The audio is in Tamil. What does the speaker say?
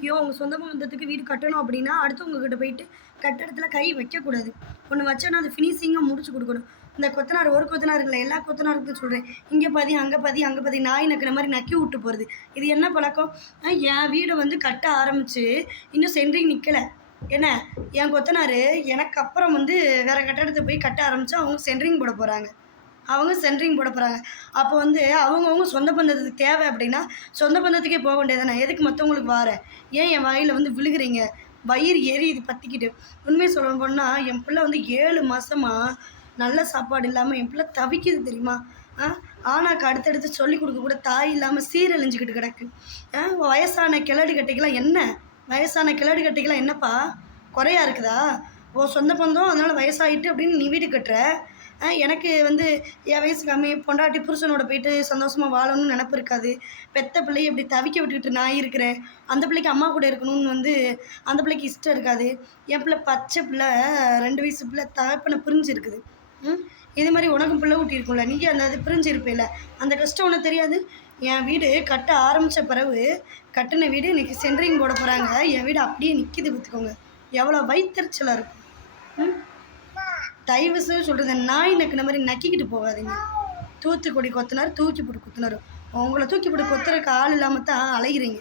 முக்கியம். உங்க சொந்த பந்தத்துக்கு வீடு கட்டணும் அப்படின்னா, அடுத்தவங்ககிட்ட போயிட்டு கட்டடத்துல கை வைக்கக்கூடாது. ஒண்ணு வச்சோன்னா அது ஃபினிஷிங்கா முடிச்சு குடுக்கணும். இந்த கொத்தனார் ஒரு கொத்தனார் இல்ல, எல்லா கொத்தனாருக்கும் சொல்றேன். இங்க பாதி, அங்க பாதி, அங்க பாதி நாய் நக்குன மாரி நக்கி விட்டு போறது. இது என்ன பழக்கம்? என் வீட வந்து கட்ட ஆரம்பிச்சு, இன்னும் சென்ட்ரிங் நிக்கல. என்ன, என் கொத்தனாரு எனக்கு அப்புறம் வந்து வேற கட்டடத்த போய் கட்ட ஆரம்பிச்சு, அவங்க சென்ட்ரிங் போட போறாங்க. அவங்க சென்ட்ரிங் போட போறாங்க. அப்போ வந்து அவங்கவங்க சொந்த பந்தத்துக்கு தேவை அப்படின்னா, சொந்த பந்தத்துக்கே போ வேண்டியது தானே. எதுக்கு மத்தவங்களுக்கு வார? ஏன் என் வாயில வந்து விழுகுறீங்க? வயிறு எரியுது பத்திக்கிட்டு. உண்மைய சொல்ல போனா, என் பிள்ளை வந்து 7 மாசமா நல்ல சாப்பாடு இல்லாம என் பிள்ளை தவிக்குது தெரியுமா? ஆ ஆனாக்கு அடுத்தடுத்து சொல்லிக் குடுக்க கூட தாய் இல்லாம சீரழிஞ்சுக்கிட்டு கிடக்கு. வயசான கிழடு கட்டைக்கெல்லாம் என்ன? வயசான கிழடு கட்டைக்கெல்லாம் என்னப்பா? குறையா இருக்குதா? உன் சொந்த பந்தம் அதனால வயசாயிட்டு அப்படின்னு நீ வீடு கட்டுற. எனக்கு வந்து என் வயசு கம்மி, பொண்டாட்டி புருஷனோட போயிட்டு சந்தோஷமா வாழணும்னு நெனப்பு இருக்காது. பெத்த பிள்ளைய இப்படி தவிக்க விட்டுக்கிட்டு நான் இருக்கிறேன். அந்த பிள்ளைக்கு அம்மா கூட இருக்கணும்னு வந்து அந்த பிள்ளைக்கு இஷ்டம் இருக்காது. என் பிள்ளை பச்சை பிள்ளை 2 வயசு பிள்ளை தகப்பனை பிரிஞ்சு இருக்குது. இது மாதிரி உனக்கும் பிள்ளை குட்டி இருக்கும்ல, நீ அந்த இது பிரிஞ்சு இருப்பேல, அந்த கஷ்டம் உனக்கு தெரியாது? என் வீடு கட்ட ஆரம்பித்த பிறகு கட்டின வீடு இன்னைக்கு சென்ட்ரிங் போட போகிறாங்க. என் வீடு அப்படியே நிற்கிது பார்த்துக்கோங்க. எவ்வளோ வயிற்றுச்சலாக இருக்கும். தயவு செய்து சொல்கிறது, நாய் நக்குன மாதிரி நக்கிக்கிட்டு போகாதீங்க. தூத்துக்குடி கொத்துனார், தூக்கி போட்டு குத்துனார். உங்களை தூக்கி போட்டு கொத்துறதுக்கு ஆள் இல்லாமல் தான் அலைகிறீங்க.